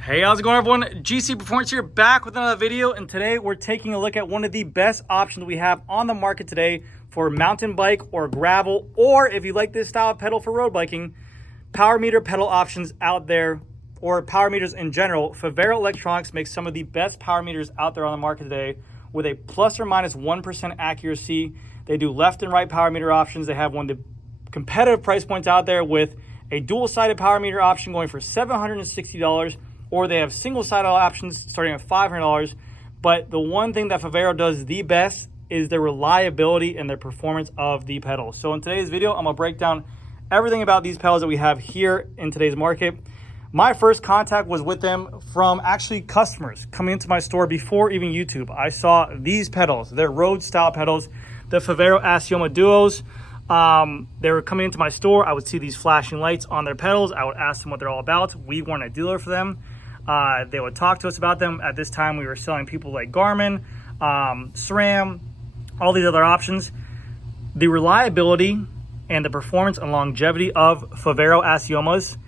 Hey, how's it going, everyone? GC Performance here, back with another video, and today we're taking a look at one of the best options we have on the market today for mountain bike or gravel, or if you like this style of pedal for road biking, power meter pedal options out there, or power meters in general. Favero Electronics makes some of the best power meters out there on the market today with a plus or minus 1% accuracy. They do left and right power meter options. They have one of the competitive price points out there with a dual-sided power meter option going for $760, or they have single-sided options starting at $500. But the one thing that Favero does the best is the reliability and the performance of the pedals. So in today's video, I'm gonna break down everything about these pedals that we have here in today's market. My first contact was with them from actually customers coming into my store before even YouTube. I saw these pedals, they're road style pedals, the Favero Assioma Duos. They were coming into my store. I would see these flashing lights on their pedals. I would ask them what they're all about. We weren't a dealer for them. They would talk to us about them. At this time, we were selling people like Garmin, SRAM, all these other options. The reliability and the performance and longevity of Favero Assiomas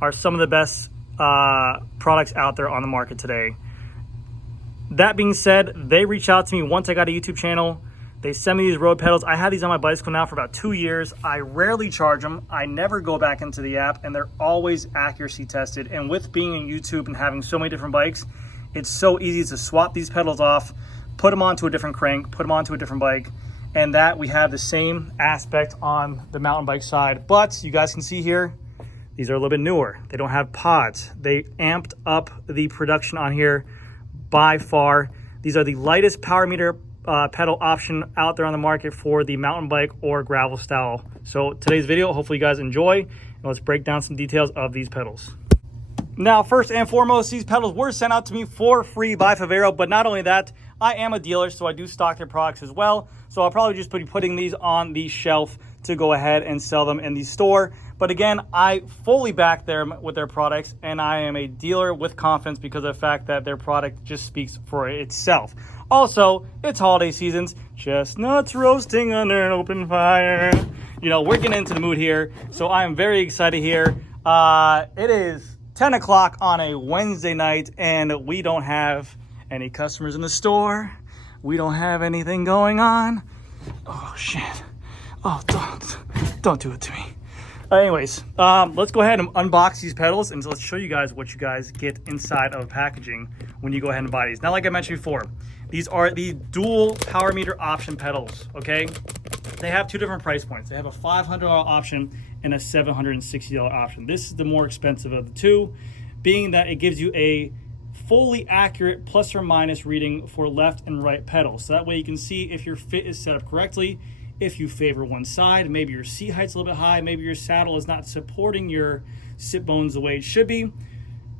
are some of the best products out there on the market today. That being said, they reached out to me once I got a YouTube channel. They send me these road pedals. I had these on my bicycle now for about 2 years. I rarely charge them. I never go back into the app, and they're always accuracy tested. And with being on YouTube and having so many different bikes, it's so easy to swap these pedals off, put them onto a different crank, put them onto a different bike, and that we have the same aspect on the mountain bike side. But you guys can see here, these are a little bit newer. They don't have pods. They amped up the production on here by far. These are the lightest power meter pedal option out there on the market for the mountain bike or gravel style. So today's video, hopefully you guys enjoy, and let's break down some details of these pedals. Now, first and foremost, these pedals were sent out to me for free by Favero, but not only that, I am a dealer, so I do stock their products as well. So I'll probably just be putting these on the shelf to go ahead and sell them in the store. But again, I fully back them with their products, and I am a dealer with confidence because of the fact that their product just speaks for itself. Also, it's holiday seasons, chestnuts roasting under an open fire. You know, we're getting into the mood here, so I am very excited here. It is 10 o'clock on a Wednesday night, and we don't have any customers in the store. We don't have anything going on. Oh, shit. Oh, don't do it to me. Anyways, let's go ahead and unbox these pedals, and let's show you guys what you guys get inside of packaging when you go ahead and buy these. Now, like I mentioned before, these are the dual power meter option pedals, okay? They have two different price points. They have a $500 option and a $760 option. This is the more expensive of the two, being that it gives you a fully accurate plus or minus reading for left and right pedals. So that way you can see if your fit is set up correctly, if you favor one side, maybe your seat height's a little bit high, maybe your saddle is not supporting your sit bones the way it should be,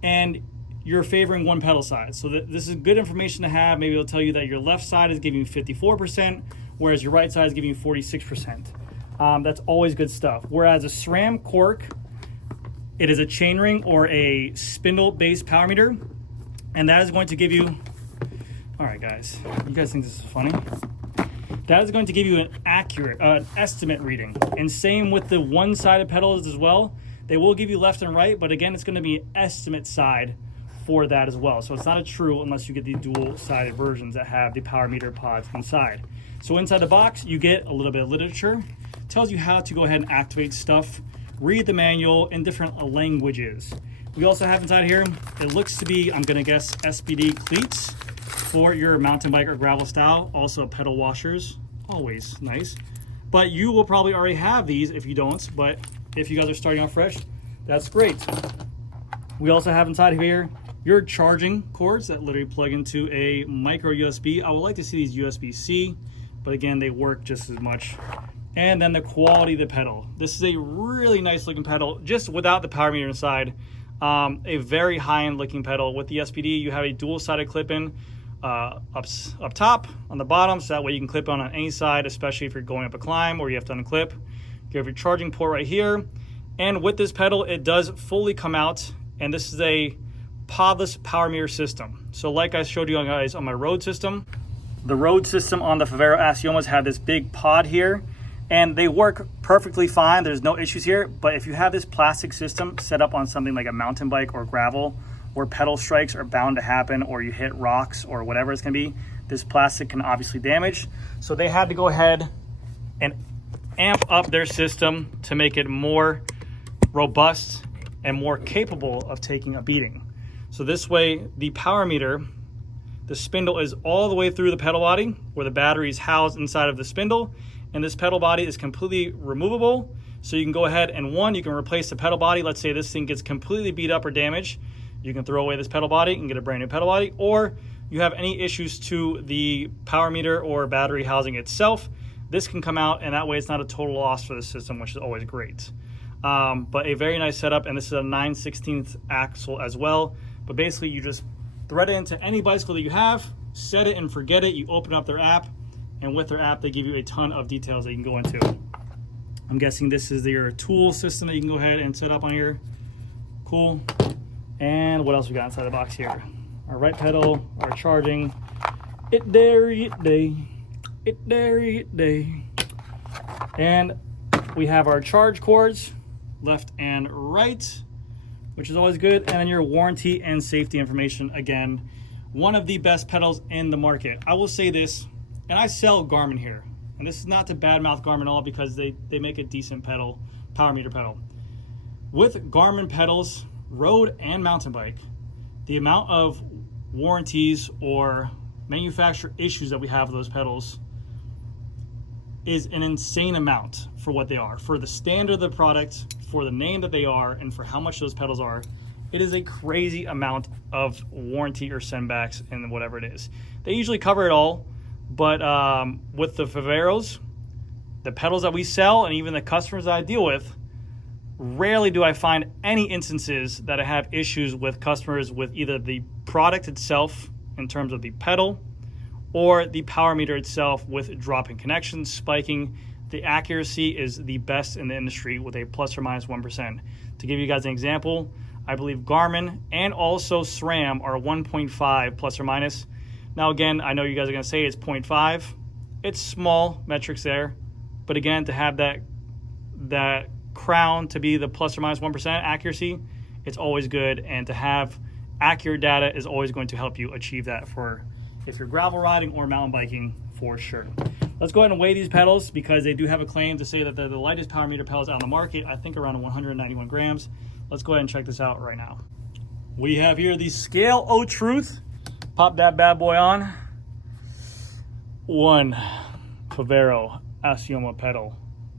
and you're favoring one pedal side. So this is good information to have. Maybe it'll tell you that your left side is giving you 54%, whereas your right side is giving you 46%. That's always good stuff. Whereas a SRAM cork, it is a chainring or a spindle-based power meter, and that is going to give you, all right guys, you guys think this is funny? That is going to give you an accurate, estimate reading. And same with the one-sided pedals as well. They will give you left and right, but again, it's gonna be an estimate side for that as well. So it's not a true unless you get the dual-sided versions that have the power meter pods inside. So inside the box, you get a little bit of literature. It tells you how to go ahead and activate stuff, read the manual in different languages. We also have inside here, it looks to be, I'm gonna guess, SPD cleats for your mountain bike or gravel style. Also pedal washers, always nice. But you will probably already have these if you don't, but if you guys are starting off fresh, that's great. We also have inside here your charging cords that literally plug into a micro USB. I would like to see these USB-C, but again, they work just as much. And then the quality of the pedal. This is a really nice looking pedal, just without the power meter inside. A very high-end looking pedal. With the SPD, you have a dual-sided clip-in up top, on the bottom, so that way you can clip on any side, especially if you're going up a climb or you have to unclip. You have your charging port right here. And with this pedal, it does fully come out, and this is a podless power meter system. So like I showed you guys on my road system, the road system on the Favero Assiomas had this big pod here, and they work perfectly fine. There's no issues here. But if you have this plastic system set up on something like a mountain bike or gravel where pedal strikes are bound to happen, or you hit rocks or whatever it's gonna be, this plastic can obviously damage. So they had to go ahead and amp up their system to make it more robust and more capable of taking a beating. So this way, the power meter, the spindle is all the way through the pedal body where the battery is housed inside of the spindle, and this pedal body is completely removable. So you can go ahead and you can replace the pedal body. Let's say this thing gets completely beat up or damaged. You can throw away this pedal body and get a brand new pedal body, or you have any issues to the power meter or battery housing itself, this can come out, and that way it's not a total loss for the system, which is always great. But a very nice setup, and this is a 9/16 axle as well. But basically you just thread it into any bicycle that you have, set it and forget it. You open up their app, and with their app they give you a ton of details that you can go into. I'm guessing this is your tool system that you can go ahead and set up on here. Cool. And what else we got inside the box here? Our right pedal, our charging. It there, it day. It there, it day. And we have our charge cords, left and right, which is always good. And then your warranty and safety information. Again, one of the best pedals in the market. I will say this, and I sell Garmin here. And this is not to badmouth Garmin at all, because they make a decent pedal, power meter pedal. With Garmin pedals, road and mountain bike, the amount of warranties or manufacturer issues that we have with those pedals is an insane amount for what they are. For the standard of the product, for the name that they are, and for how much those pedals are, it is a crazy amount of warranty or sendbacks and whatever it is. They usually cover it all, but with the Faveros, the pedals that we sell, and even the customers that I deal with, rarely do I find any instances that I have issues with customers with either the product itself in terms of the pedal or the power meter itself with dropping connections, spiking. The accuracy is the best in the industry with a plus or minus 1%. To give you guys an example, I believe Garmin and also SRAM are 1.5 plus or minus. Now again, I know you guys are gonna say it's 0.5. It's small metrics there, but again, to have that crown to be the plus or minus 1% accuracy, it's always good. And to have accurate data is always going to help you achieve that for if you're gravel riding or mountain biking, for sure. Let's go ahead and weigh these pedals, because they do have a claim to say that they're the lightest power meter pedals out on the market. I think around 191 grams. Let's go ahead and check this out right now. We have here the Scale O Truth. Pop that bad boy on. One Favero Assioma pedal.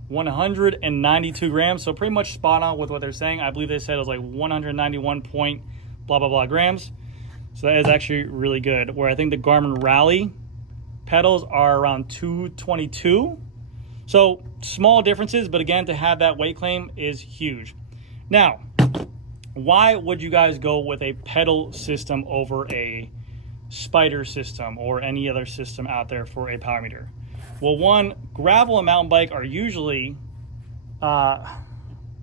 192 grams, so pretty much spot on with what they're saying. I believe they said it was like 191 point blah blah blah grams. So that is actually really good. Where I think the Garmin Rally pedals are around 222. So small differences, but again, to have that weight claim is huge. Now, why would you guys go with a pedal system over a spider system or any other system out there for a power meter? Well, one, gravel and mountain bike are usually,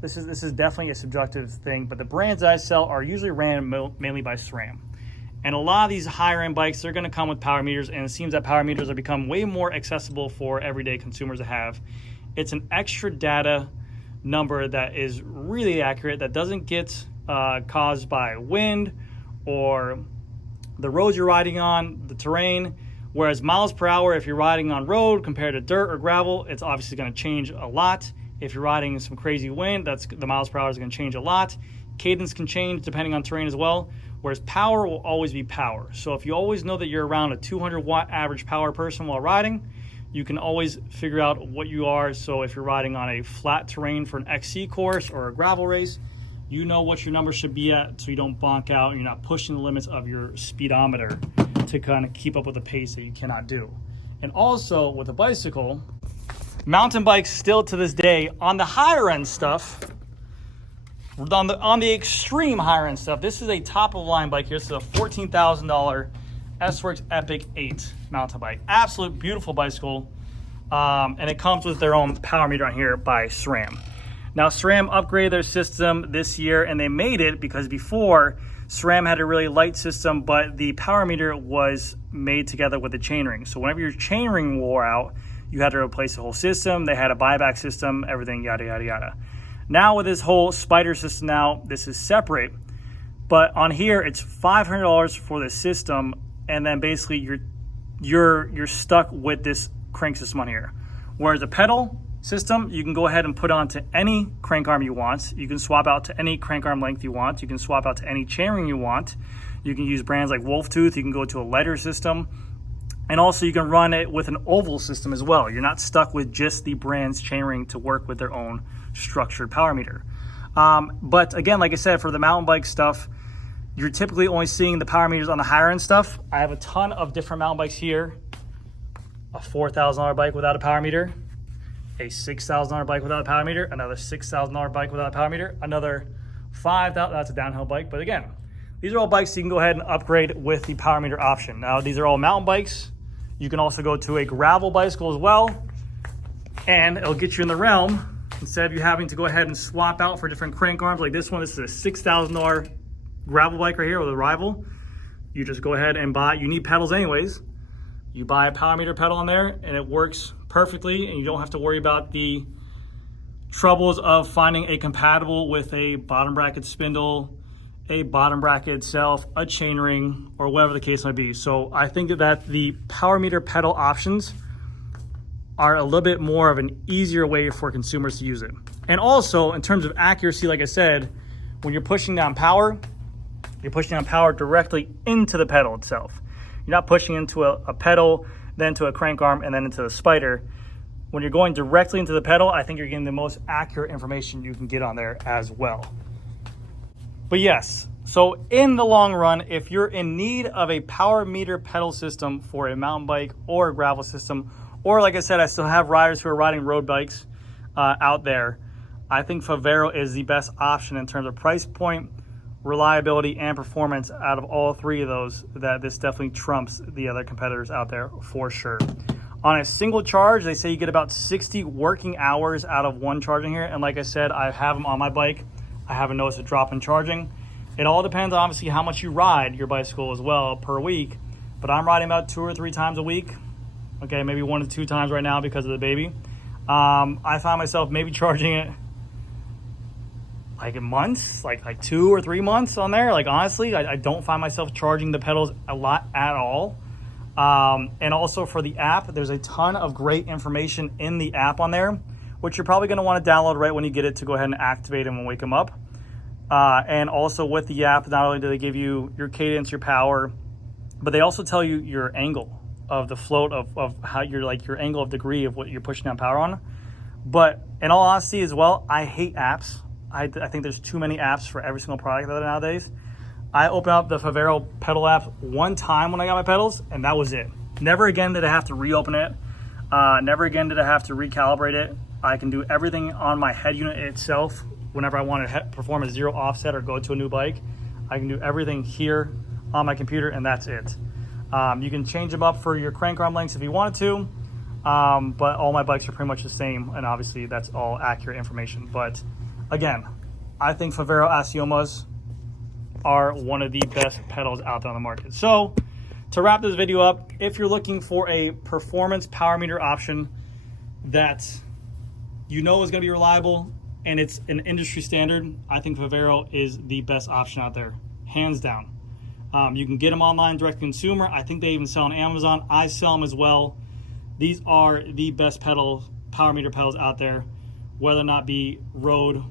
this is definitely a subjective thing, but the brands that I sell are usually ran mainly by SRAM. And a lot of these higher end bikes, they're gonna come with power meters, and it seems that power meters have become way more accessible for everyday consumers to have. It's an extra data number that is really accurate, that doesn't get caused by wind or the roads you're riding on, the terrain. Whereas miles per hour, if you're riding on road compared to dirt or gravel, it's obviously going to change a lot. If you're riding in some crazy wind, the miles per hour is going to change a lot. Cadence can change depending on terrain as well. Whereas power will always be power. So if you always know that you're around a 200 watt average power person while riding, you can always figure out what you are. So if you're riding on a flat terrain for an XC course or a gravel race, you know what your number should be at, so you don't bonk out and you're not pushing the limits of your speedometer to kind of keep up with the pace that you cannot do. And also with a bicycle, mountain bikes still to this day, on the higher end stuff, on the extreme higher end stuff, this is a top of the line bike here. This is a $14,000 S-Works Epic 8 mountain bike. Absolute beautiful bicycle. And it comes with their own power meter on here by SRAM. Now SRAM upgraded their system this year, and they made it because before SRAM had a really light system, but the power meter was made together with the chainring. So whenever your chainring wore out, you had to replace the whole system. They had a buyback system, everything, yada, yada, yada. Now with this whole spider system now, this is separate. But on here, it's $500 for the system, and then basically you're stuck with this crank system on here. Whereas a pedal system, you can go ahead and put onto any crank arm you want. You can swap out to any crank arm length you want. You can swap out to any chainring you want. You can use brands like Wolf Tooth. You can go to a lighter system. And also you can run it with an oval system as well. You're not stuck with just the brand's chainring to work with their own structured power meter. But again, like I said, for the mountain bike stuff, you're typically only seeing the power meters on the higher end stuff. I have a ton of different mountain bikes here. A $4,000 bike without a power meter, a $6,000 bike without a power meter, another $6,000 bike without a power meter, another $5,000, that's a downhill bike. But again, these are all bikes you can go ahead and upgrade with the power meter option. Now, these are all mountain bikes. You can also go to a gravel bicycle as well, and it'll get you in the realm. Instead of you having to go ahead and swap out for different crank arms like this one, this is a $6,000 gravel bike right here with a rival. You just go ahead and buy, you need pedals anyways. You buy a power meter pedal on there and it works perfectly, and you don't have to worry about the troubles of finding a compatible with a bottom bracket spindle, a bottom bracket itself, a chainring, or whatever the case might be. So I think that the power meter pedal options are a little bit more of an easier way for consumers to use it. And also in terms of accuracy, like I said, when you're pushing down power, you're pushing down power directly into the pedal itself. You're not pushing into a pedal, then to a crank arm, and then into the spider. When you're going directly into the pedal, I think you're getting the most accurate information you can get on there as well. But yes, so in the long run, if you're in need of a power meter pedal system for a mountain bike or a gravel system, or like I said, I still have riders who are riding road bikes out there, I think Favero is the best option in terms of price point, reliability, and performance. Out of all three of those, that this definitely trumps the other competitors out there for sure. On a single charge, they say you get about 60 working hours out of one charging here. And like I said, I have them on my bike. I haven't noticed a drop in charging. It all depends on obviously how much you ride your bicycle as well per week, but I'm riding about 2 or 3 times a week. Okay, maybe 1 to 2 times right now because of the baby. I find myself maybe charging it like in months, like 2 or 3 months on there. Like honestly, I don't find myself charging the pedals a lot at all. And also for the app, there's a ton of great information in the app on there, which you're probably gonna wanna download right when you get it to go ahead and activate them and wake them up. And also with the app, not only do they give you your cadence, your power, but they also tell you your angle of the float of how you're like your angle of degree of what you're pushing down power on. But in all honesty as well, I hate apps. I think there's too many apps for every single product nowadays. I opened up the Favero pedal app one time when I got my pedals, and that was it. Never again did I have to reopen it. Never again did I have to recalibrate it. I can do everything on my head unit itself. Whenever I want to perform a 0 offset or go to a new bike, I can do everything here on my computer, and that's it. You can change them up for your crank arm lengths if you wanted to, but all my bikes are pretty much the same, and obviously that's all accurate information. But again, I think Favero Assiomas are one of the best pedals out there on the market. So to wrap this video up, if you're looking for a performance power meter option that you know is going to be reliable and it's an industry standard, I think Favero is the best option out there, hands down. You can get them online direct to consumer. I think they even sell on Amazon. I sell them as well. These are the best pedals, power meter pedals out there, whether or not be road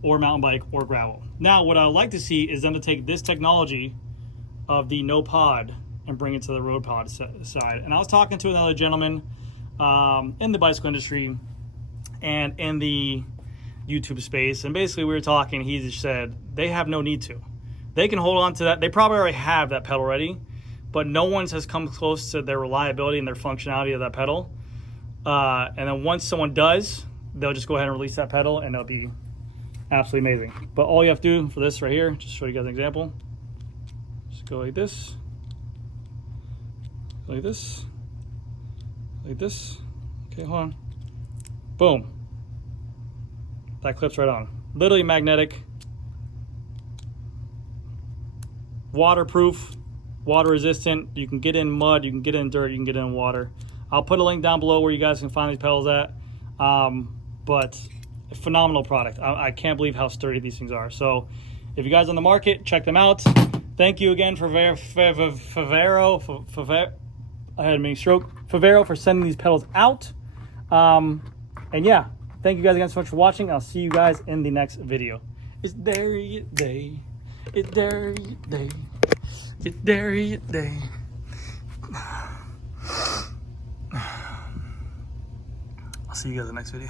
or mountain bike or gravel. Now, what I would like to see is them to take this technology of the no pod and bring it to the road pod side. And I was talking to another gentleman in the bicycle industry and in the YouTube space, and basically we were talking, he just said they have no need to. They can hold on to that. They probably already have that pedal ready, but no one has come close to their reliability and their functionality of that pedal. And then once someone does, they'll just go ahead and release that pedal and it'll be absolutely amazing. But all you have to do for this right here, just show you guys an example. Just go like this, like this, like this. Okay, hold on. Boom. That clips right on. Literally magnetic. Waterproof, water resistant. You can get in mud, you can get in dirt, you can get in water. I'll put a link down below where you guys can find these pedals at. But a phenomenal product. I can't believe how sturdy these things are. So If you guys are on the market, check them out. Thank you again for Favero. I had a mini stroke. Favero for sending these pedals out. And yeah, thank you guys again so much for watching. I'll see you guys in the next video. It's dairy day. It's dairy day. It's dairy day. I'll see you guys in the next video.